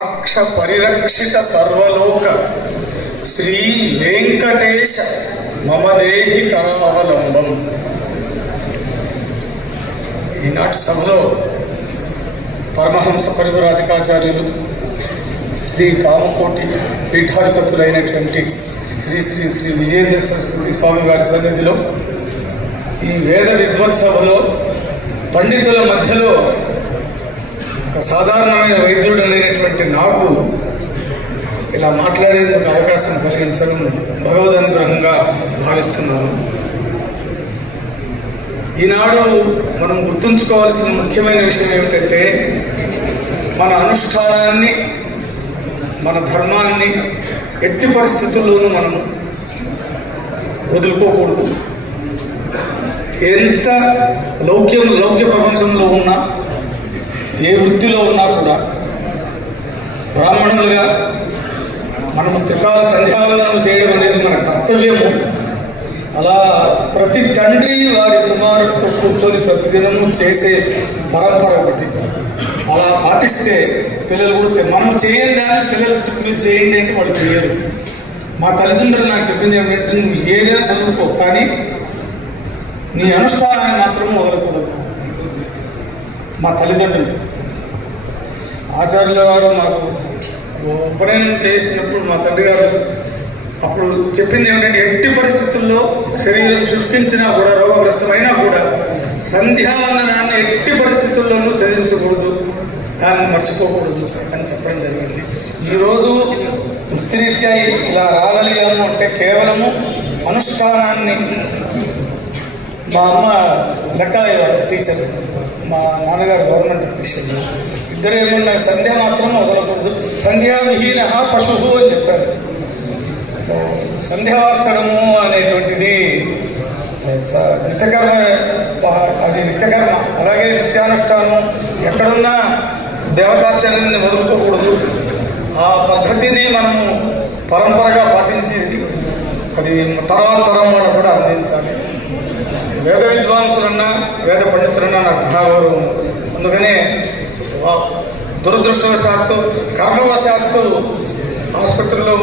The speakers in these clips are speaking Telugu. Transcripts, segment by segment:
అక్ష పరిరక్షిత సర్వలోక శ్రీ వెంకటేశ మమదేహి కరావలంబం. ఈనాటి సభలో పరమహంస పరివ్రాజకాచార్యులు శ్రీ కామకోటి పీఠాధిపతులైనటువంటి శ్రీ శ్రీ శ్రీ విజయేంద్ర సరస్వతి స్వామి వారి సన్నిధిలో ఈ వేద విద్వత్సభలో పండితుల మధ్యలో ఒక సాధారణమైన వైద్యుడు అనేటువంటి నాకు ఇలా మాట్లాడేందుకు అవకాశం కలిగించడం భగవద్ అనుగ్రహంగా భావిస్తున్నాను. ఈనాడు మనం గుర్తుంచుకోవాల్సిన ముఖ్యమైన విషయం ఏమిటంటే మన అనుష్ఠానాన్ని, మన ధర్మాన్ని ఎట్టి పరిస్థితుల్లోనూ మనము వదులుకోకూడదు. ఎంత లౌక్య ప్రపంచంలో ఉన్నా, ఏ వృత్తిలో ఉన్నా కూడా బ్రాహ్మణులుగా మనము త్రికాల సంధ్యావందనం చేయడం అనేది మన కర్తవ్యము. అలా ప్రతి తండ్రి వారి కుమారుడితో కూర్చొని ప్రతిదినము చేసే పరంపర ఒకటి. అలా పాటిస్తే పిల్లలు కూడా మనం చేయని దాన్ని పిల్లలు చెప్పి మీరు చేయండి అంటే వాళ్ళు చేయరు. మా తల్లిదండ్రులు నాకు చెప్పింది ఏమిటంటే నువ్వు ఏదైనా చదువుకో, కానీ నీ అనుష్ఠానాన్ని మాత్రం వదలకూడదు. మా తల్లిదండ్రులు చెప్తారు. ఆచార్యుల వారు మాకు ఉపనయనం చేసినప్పుడు మా తండ్రి గారు అప్పుడు చెప్పింది ఏమిటంటే ఎట్టి పరిస్థితుల్లో శరీరం శుష్కించినా కూడా, రోగగ్రస్తమైనా కూడా సంధ్యావందనాన్ని ఎట్టి పరిస్థితుల్లోనూ త్యజించకూడదు, దాన్ని మర్చిపోకూడదు అని చెప్పడం జరిగింది. ఈరోజు వృత్తిరీత్యా ఇలా రాగలిగాము అంటే కేవలము అనుష్ఠానాన్ని. మా అమ్మ లెక్కలేవారు, టీచర్, మా నాన్నగారు గవర్నమెంట్ విషయంలో. ఇద్దరు ఏమన్నారు, సంధ్య మాత్రం వదలకూడదు, సంధ్యావిహీన పశువు అని చెప్పారు. సో సంధ్యావార్చడము అనేటువంటిది నిత్యకర్మ, అది నిత్యకర్మ. అలాగే నిత్యానుష్ఠానం, ఎక్కడున్నా దేవతాచరణని వదులుకోకూడదు. ఆ పద్ధతిని మనము పరంపరగా పాటించి అది తర్వాత తరం వాళ్ళు కూడా అందించాలి. వేద విద్వాంసులన్నా వేద పండితులన్నా నాకు భాగవరం. అందుకనే దురదృష్టవశాత్తు, కర్మవశాత్తు ఆసుపత్రిలో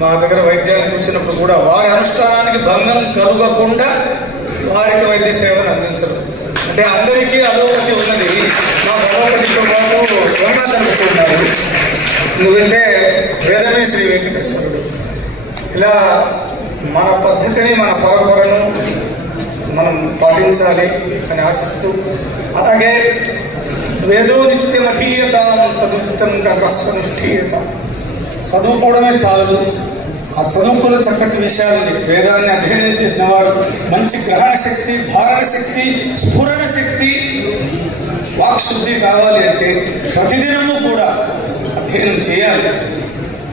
మా దగ్గర వైద్యానికి వచ్చినప్పుడు కూడా వారి అనుష్ఠానానికి భంగం కలగకుండా వారికి వైద్య సేవను అందించడం. అంటే అందరికీ అదొకటి ఉన్నది, మాకు అదొకటితో పాటు యోగా జరుగుతున్నారు. ఎందుకంటే వేదమే శ్రీ వెంకటేశ్వరుడు. ఇలా మన పద్ధతిని, మన పరంపరను మనం పాటించాలి అని ఆశిస్తూ, అలాగే వేదో నిత్యం అధీయత తదుదితం కర్మస్వనుష్ఠీయత. చదువుకోవడమే చాలు, ఆ చదువుకున్న చక్కటి విషయాలని, వేదాన్ని అధ్యయనం చేసిన వాడు మంచి గ్రహణ శక్తి, ధారణ శక్తి, స్ఫురణ శక్తి, వాక్శుద్ధి కావాలి అంటే ప్రతిదినము కూడా అధ్యయనం చేయాలి.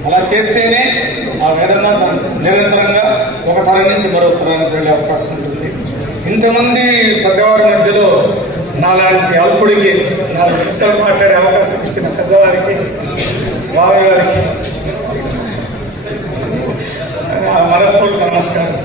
అలా చేస్తేనే ఆ వేదమాత నిరంతరంగా ఒక తరం నుంచి మరో తరానికి వెళ్ళే అవకాశం ఉంటుంది. ఇంతమంది పెద్దవారి మధ్యలో నాలాంటి అల్పుడికి 4 గంటలు మాట్లాడే అవకాశం ఇచ్చిన పెద్దవారికి, స్వామి వారికి మనస్ఫూర్తి నమస్కారం.